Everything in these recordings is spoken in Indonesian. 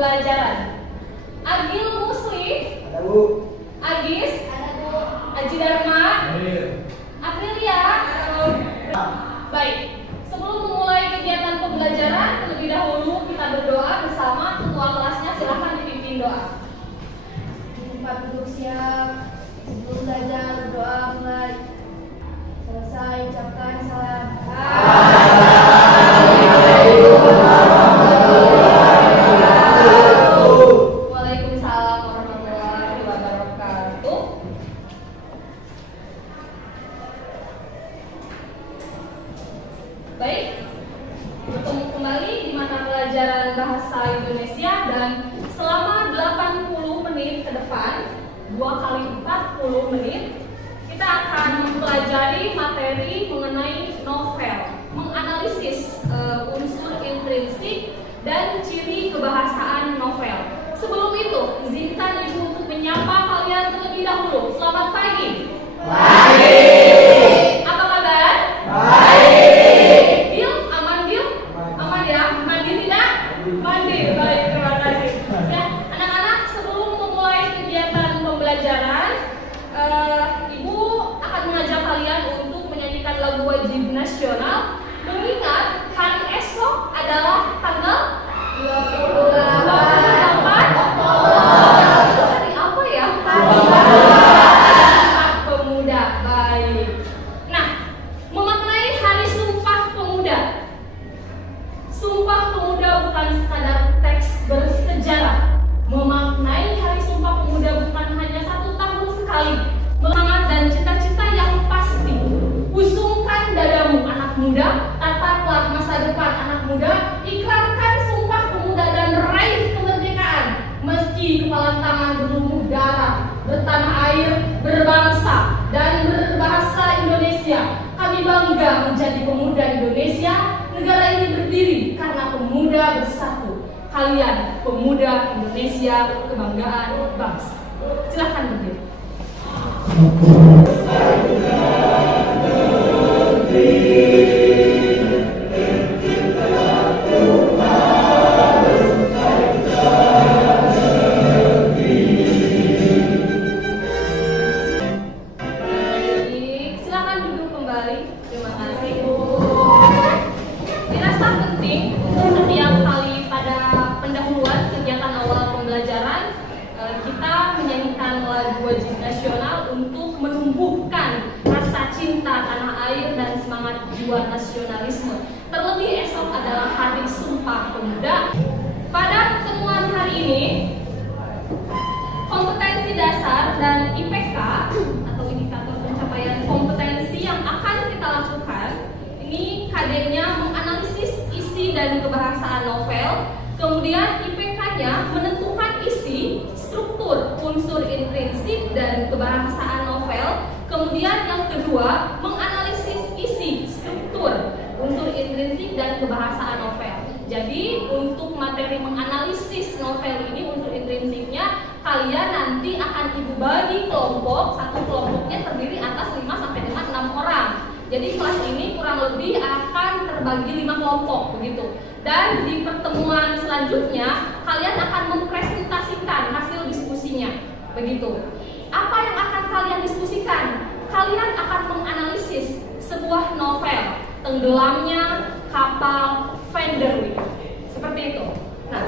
pembelajaran. Agil Musli. Ada Bu. Agis. Ada Bu. Aji Dharma. Hadir. Aprilia. Baik, sebelum memulai kegiatan pembelajaran, terlebih dahulu kita berdoa bersama. Ketua kelasnya silahkan dipimpin doa. Tempat duduk siap. Sebelum belajar berdoa mulai. Selesai ucapkan salam. Waalaikumsalam warahmatullahi wabarakatuh. Baik, bertemu kembali di mata pelajaran Bahasa Indonesia dan selama 80 menit ke depan, 2 kali 40 menit, kita akan mempelajari materi mengenai novel, menganalisis unsur intrinsik dan ciri kebahasaan novel. Sebelum itu, izinkan Ibu untuk menyapa kalian terlebih dahulu. Selamat pagi. Baik. Apa kabar? Baik. Gil, aman Gil? Aman ya? Mandi tidak? Mandi. Baik, terima kasih. Ya, anak-anak, sebelum memulai kegiatan pembelajaran, Ibu akan mengajak kalian untuk menyanyikan lagu wajib nasional. Mengingat hari esok adalah tanggal 28 Oktober. Itu hari apa ya? Hari Sumpah Pemuda. Baik. Nah, memaknai Hari Sumpah Pemuda. Sumpah Pemuda bukan sekadar teks bersejarah. Memaknai Hari Sumpah Pemuda bukan hanya 1 tahun sekali. Semangat dan cita-cita yang pasti. Usungkan dadamu anak muda, tataplah masa depan anak muda, ikrarkan Sumpah Pemuda dan raih kemerdekaan. Meski kepala tangan berlumuh darah, bertanah air, berbangsa, dan berbahasa Indonesia, kami bangga menjadi pemuda Indonesia. Negara ini berdiri karena pemuda bersatu. Kalian pemuda Indonesia, kebanggaan bangsa. Silahkan berdiri. Silakan duduk kembali. Terima kasih. Dirasa penting untuk setiap kali pada pendahuluan kegiatan awal pembelajaran kita menyanyikan lagu wajib nasional untuk menumbuhkan rasa cinta tanah air dan semangat jiwa nasionalisme. Terlebih esok adalah Hari Sumpah Pemuda. Pada pertemuan hari ini, kompetensi dasar dan IPK atau indikator pencapaian kompetensi yang akan kita lakukan ini KD-nya menganalisis isi dan kebahasaan novel, kemudian IPK-nya menentukan isi, struktur, unsur intrinsik dan kebahasaan novel, kemudian yang kedua menganalisis isi, struktur, unsur intrinsik dan kebahasaan novel. Jadi untuk materi menganalisis novel ini unsur intrinsiknya kalian nanti akan Ibu bagi kelompok, satu kelompoknya terdiri atas 5 sampai dengan 6 orang. Jadi kelas ini kurang lebih akan terbagi 5 kelompok begitu. Dan di pertemuan selanjutnya kalian akan mempresentasikan hasil diskusinya. Begitu. Apa yang akan kalian diskusikan? Kalian akan menganalisis sebuah novel, Tenggelamnya Kapal Vanderwijk. Seperti itu. Nah,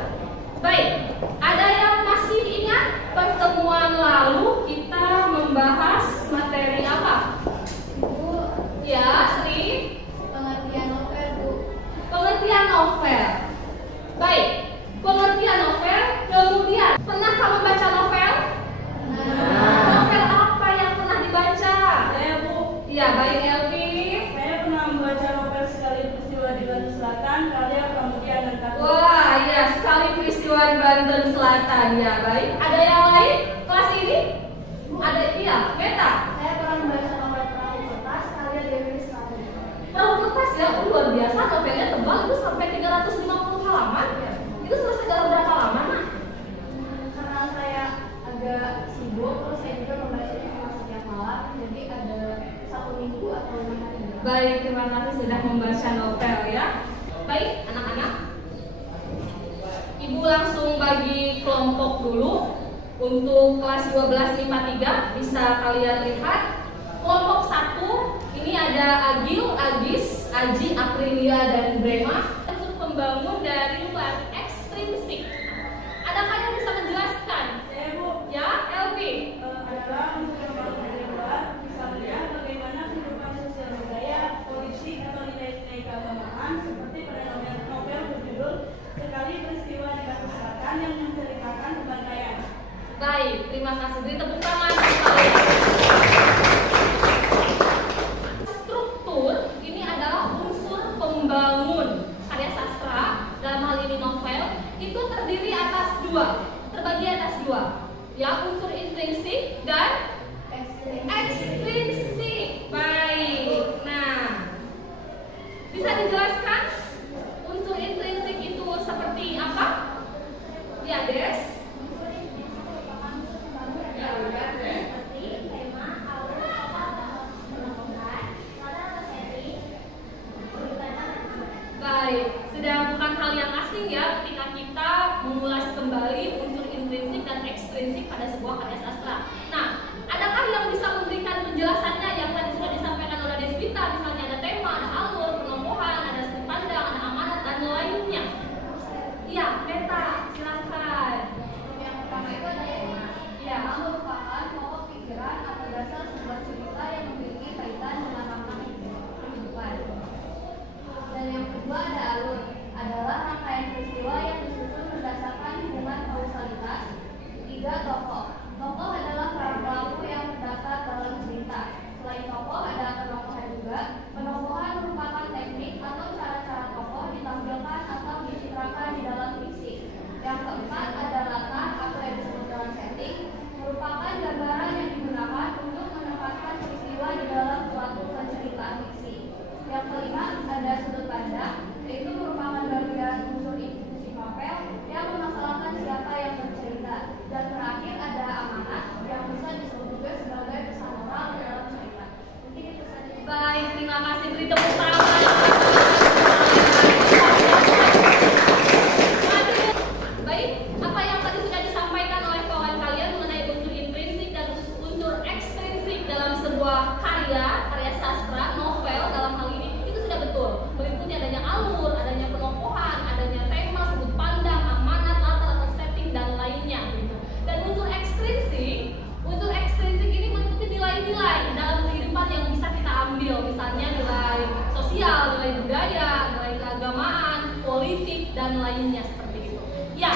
baik. Ada yang masih ingat pertemuan lalu kita membahas materi apa? Bu, Ya, Sri. pengertian novel Bu. Pengertian novel. Baik, pengertian novel. Kemudian, pernah kamu baca novel? Novel apa yang pernah dibaca? Saya Bu, Iya, baik Elvi. saya pernah membaca novel Sekali Peristiwa di Banten Selatan karya Pramudia Anantatur. Wah, ya sekali peristiwa di Banten Selatan. Ya, baik. Ada yang lain kelas ini? Ada, iya, Meta. Saya pernah membaca novel Perahu Kertas karya Dewi Lestari. Perahu Kertas ya, luar biasa, novelnya tebal itu sampai 350 halaman. Itu selesai dalam berapa lama, Nak? Karena saya agak sibuk, terus saya juga membacanya cuma setiap malam, jadi ada 1 minggu atau 5 hari. Baik, terima kasih sudah membaca novel ya. Baik, anak-anak. Ibu Ibu langsung bagi kelompok dulu. Untuk kelas 12 IPA 3 bisa kalian lihat. Kelompok 1 ini ada Agil, Agis, Aji, Aprilia, dan Brema. Unsur pembangun dari luar ekstrinsik. Adakah yang bisa menjelaskan? Saya Bu, Ya, LP. adalah unsur pembangun dari luar, misalnya bagaimana kehidupan sosial budaya, politik atau nilai-nilai keagamaan seperti pada novel berjudul Sekali Peristiwa di Kampus Selatan yang menceritakan pembantaian. Baik, terima kasih. Beri tepuk tangan. Struktur ini adalah unsur pembangun karya sastra, dalam hal ini novel, itu terdiri atas terbagi atas dua, ya, unsur intrinsik dan ekstrinsik. Baik. Nah, bisa dijelaskan unsur intrinsik itu seperti apa? Ya, Des. Baik, sudah bukan hal yang asing ya ketika kita mengulas kembali unsur intrinsik dan ekstrinsik pada sebuah karya sastra. Nah, adakah yang bisa memberikan penjelasannya yang tadi sudah disampaikan oleh Desvita? Misalnya ada tema, ada alur, penomohan, ada sudut pandang, ada amanat, dan lainnya. Iya, Beta, silakan. Yang pertama itu ada tema. Iya. Tema merupakan pokok pikiran atau dasar sebuah cerita yang memiliki kaitan dengan makna kehidupan. Dan yang kedua ada alur, adalah rangkaian peristiwa yang disusun berdasarkan hubungan kausalitas. Tiga, tokoh. Tokoh adalah peran pelaku yang terdapat dalam cerita. Selain tokoh ada penokohan juga. Penokohan merupakan teknik atau cara-cara tokoh ditampilkan atau dicitrakan di dalam fiksi. Yang keempat ada latar atau yang disebut dalam setting, merupakan gambaran yang digunakan untuk menempatkan peristiwa di dalam suatu penceritaan fiksi. Yang kelima ada sudut pandang, yaitu merupakan bagian unsur institusi novel yang memasalahkan siapa yang bercerita. Dan terakhir ada amanat yang bisa disebut juga sebagai pesan moral dalam cerita. Mungkin itu saja. Baik, terima kasih. Beri tepuk tangan. Baik, apa yang tadi sudah disampaikan oleh kawan kalian mengenai unsur intrinsik dan unsur ekstrinsik dalam sebuah karya sastra, novel dalam hal ini, itu sudah betul. Meliputi adanya alur, adanya penokohan, adanya tema, sudut pandang, amanat, latar atau setting, dan lainnya. Gitu. Dan unsur ekstrinsik ini meliputi nilai-nilai dalam kehidupan yang bisa kita ambil. Misalnya nilai sosial, nilai budaya, nilai keagamaan, politik, dan lainnya seperti itu. Ya,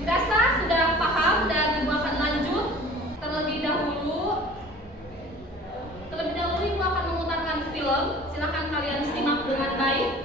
dirasa sudah paham dan Ibu akan lanjut. Terlebih dahulu Ibu akan memutarkan film. Silakan kalian simak dengan baik.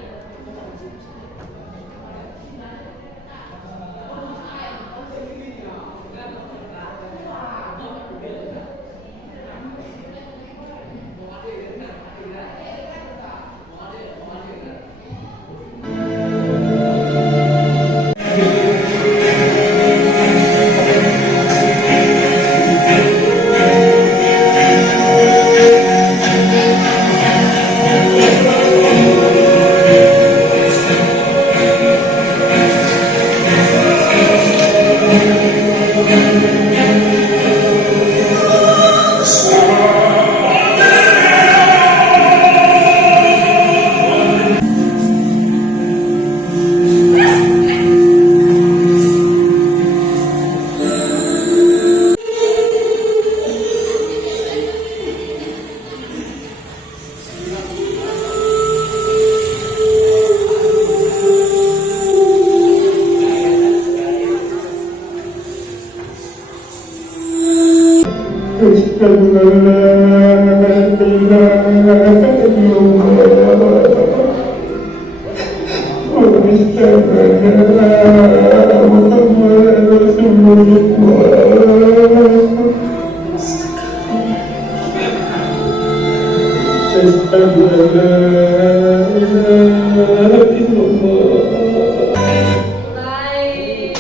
Baik.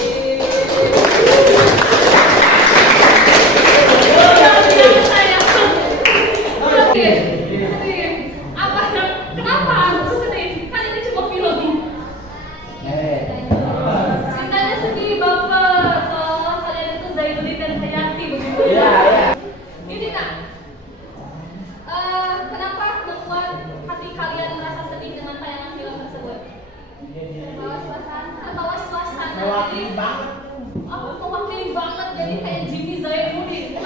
Kenapa? Aku sedih. Kan ini cuma film. Cinta mewakili banget. Aku mewakili banget jadi kayak Jimmy Zainuddin.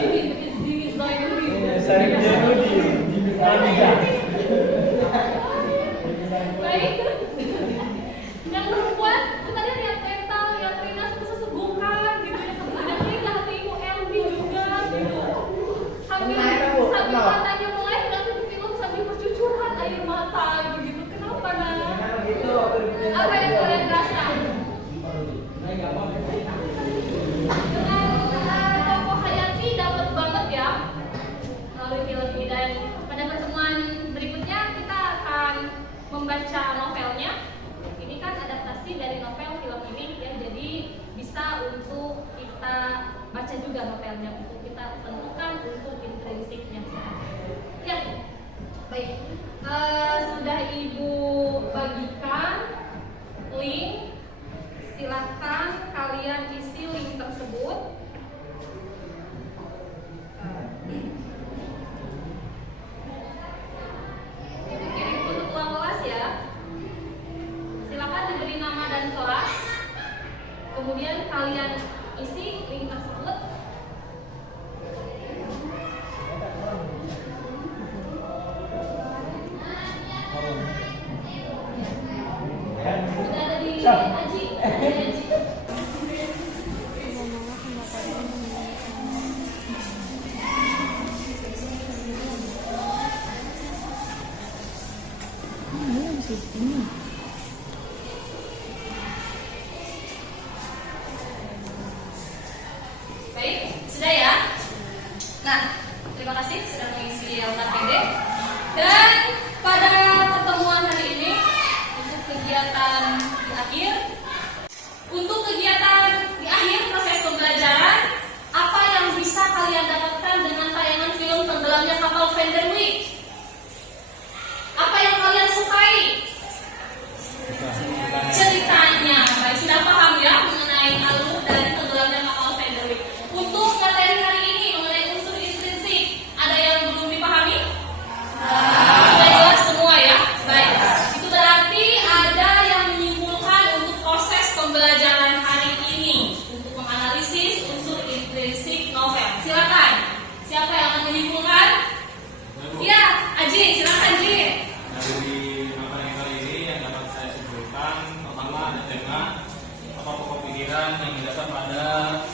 Jimmy, tapi Jimmy Zainuddin. Sering Zainuddin, Jimmy Zainuddin. Baik. Yang perempuan, kita lihat mental, yang Rina sesebungkan gitu ya. Yang Rina hatimu LB juga gitu. Sambil matanya mulai nanti film sambil bercucuran air mata gitu. Kenapa nak? Apa yang kalian rasa? Dengan tokoh Hayati dapat banget ya melalui film ini, dan pada pertemuan berikutnya kita akan membaca novelnya. Ini kan adaptasi dari novel film ini ya, jadi bisa untuk kita baca juga novelnya untuk kita tentukan untuk intrinsiknya. Ya, baik. Sudah Ibu bagikan link. Silakan kalian isi link tersebut. Ibu kirim untuk uang kelas ya. Silakan diberi nama dan kelas. Kemudian kalian isi link tersebut. Sudah ada di Aji. Baik, sudah ya. Nah, terima kasih sudah mengisi LKPD. Dan pada pertemuan hari ini untuk kegiatan di akhir proses pembelajaran, apa yang bisa kalian dapatkan dengan tayangan film Tenggelamnya Kapal Van der Wijk? Apa yang kalian sukai? Ceritanya. Baik, sudah paham ya mengenai alur dari Tenggelamnya Kapal Van der Wijk. Untuk materi hari ini mengenai unsur intrinsik, ada yang belum dipahami? Sudah jelas semua ya? Baik. Itu berarti ada yang menyimpulkan untuk proses pembelajaran hari ini untuk menganalisis unsur intrinsik novel. Silakan. Siapa yang akan menyimpulkan? Ya, Aji, silakan Ji. Dari novel yang kali ini yang dapat saya simpulkan, pertama ada tema atau pokok pikiran yang mendasar pada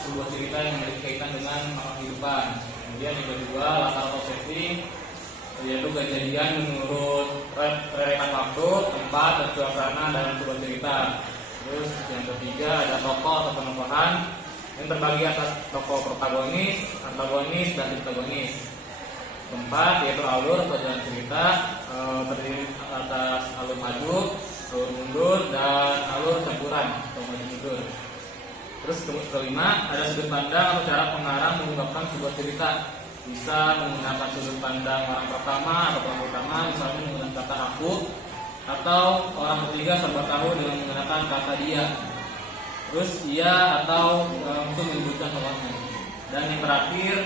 sebuah cerita yang memiliki kaitan dengan makna kehidupan. Kemudian yang kedua, latar atau setting, yaitu kejadian menurut rentang waktu, tempat, dan suasana dalam sebuah cerita. Terus yang ketiga ada tokoh atau penokohan yang terbagi atas tokoh protagonis, antagonis, dan antagonis. Keempat yaitu alur atau jalan cerita, terdiri atas alur maju, alur mundur, dan alur campuran atau maju mundur. Terus kelima ada sudut pandang atau cara pengarang mengungkapkan sebuah cerita. Bisa menggunakan sudut pandang orang pertama atau orang utama, misalnya menggunakan kata aku, atau orang ketiga serba tahu dengan menggunakan kata dia. Terus ia atau langsung menyebutkan tokohnya. Dan yang terakhir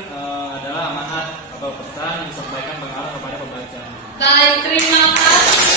adalah amanat atau pesan yang disampaikan pengarang kepada pembaca. Baik, terima kasih.